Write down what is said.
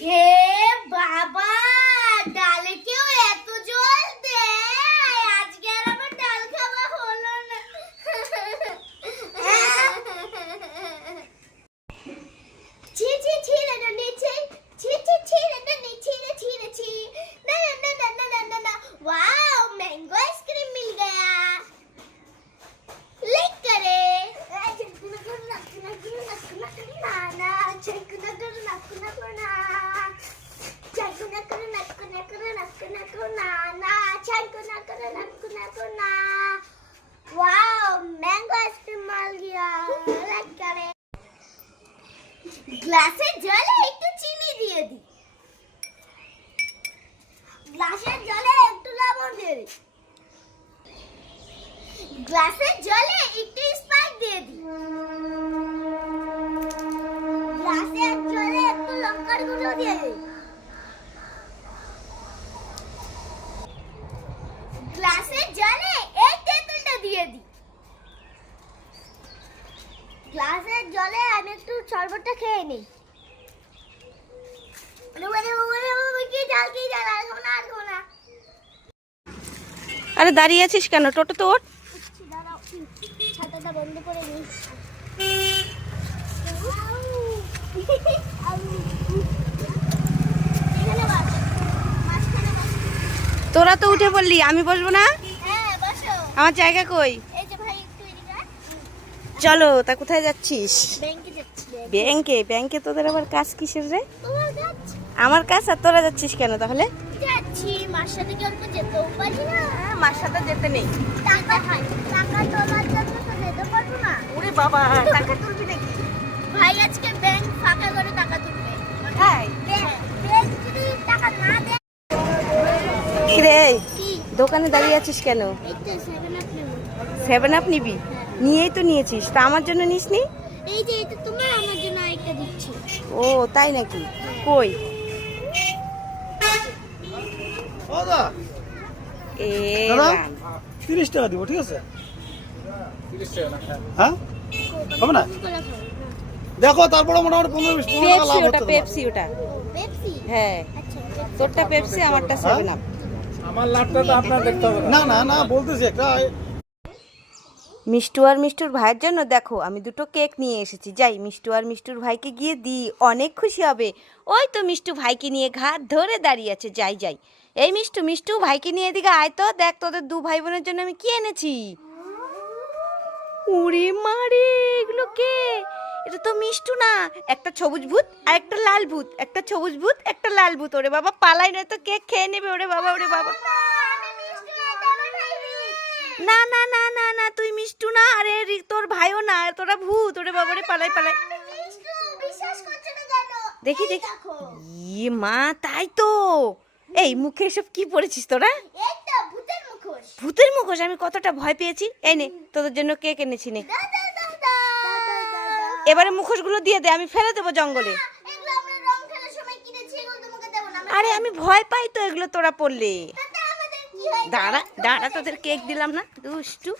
Yay! সোনা wow mango ice cream মাল গিয়া লাগে গ্লাসে জলে একটু চিনি দিয়ে দি। গ্লাসের জলে একটু লবণ দিয়ে দি। গ্লাসের জলে একটু স্পাইট দিয়ে দি। গ্লাসের জলে একটু লঙ্কার গুঁড়ো দিয়ে দিই গ্লাসের জলে আমি একটু শরবতটা খেয়ে নিই। জাল, কি জাল, আর দাঁড়িয়ে আছিস কেন? টোটো তো ওঠ বন্ধ করে। তোরা তো উঠে পড়লি আমি বসবো না? হ্যাঁ, আমার জায়গা কই এই যে ভাই একটু এদিকে আয়। চলো তা কোথায় যাচ্ছিস? ব্যাংকে ব্যাংকে। তোদের আবার কাজ কিসের রে? আমার কাজ আর তোরা যাচ্ছিস কেন তাহলে? যাচ্ছি মার সাথে কি অল্প যেতেও পারি না? মার সাথে যেতে নেই। টাকা টাকা তোলার জন্য তো যেতে পারব না। ওরে বাবা টাকা তুলবি নাকি? ভাই আজকে ব্যাংক ফাঁকা করে টাকা তুলবে। তাই? ব্যাংক যদি টাকা না দেয় কিরে? কি? দোকানে দাঁড়িয়ে আছিস কেন? সেভেন আপ নেব। সেভেন আপ নিবি? নিয়েই তো নিয়েছিস। তা আমার জন্য নিসনি? এই যে এটা তোমার আমার জন্য আরেকটা দিচ্ছি। ও তাই নাকি? কই? এ দাদা? তিরিশ টাকা দিব ঠিক আছে? হ্যাঁ। হবে না? দেখো তারপরে মোটামুটি পনেরো বিশ পনেরো টাকা পেপসি লাভ ওটা হচ্ছে পেপসি ওটা। পেপসি? হ্যাঁ। আচ্ছা তোরটা পেপসি আমারটা সেভেন আপ আমার লাভটা তো আপনার দেখতে হবে না না না বলতেছি একটা মিষ্টু আর মিষ্টুর ভাইয়ের জন্য দেখো আমি দুটো কেক নিয়ে এসেছি। যাই মিষ্টু আর মিষ্টুর ভাইকে গিয়ে দিই অনেক খুশি হবে। ওই তো মিষ্টু ভাইকে নিয়ে ঘাট ধরে দাঁড়িয়ে আছে যাই যাই। এই মিষ্টু মিষ্টু ভাইকে নিয়ে এদিকে আয় তো দেখ তোদের দু ভাই বোনের জন্য আমি কি এনেছি। উড়ি মারে এগুলো কে? এটা তো মিষ্টু না একটা সবুজ ভূত আর একটা লাল ভূত। একটা সবুজ ভূত একটা লাল ভূত। ওরে বাবা পালাই নয় তো কেক খেয়ে নেবে ওরে বাবা ওরে বাবা। না না না পালাই পালাই। দেখি দেখি। মা, তাই তো। এই, মুখে এসব কি পড়েছিস তোরা? ভূতের মুখোশ, আমি কতটা ভয় পেয়েছি। এই নে, তোদের জন্য কেক এনেছি, নে। এবারে মুখোশগুলো দিয়ে দে, আমি ফেলে দেবো জঙ্গলে। আরে, আমি ভয় পাই তো এগুলো তোরা পড়লে। দাঁড়া দাঁড়া, তোদের কেক দিলাম না। দুষ্টু।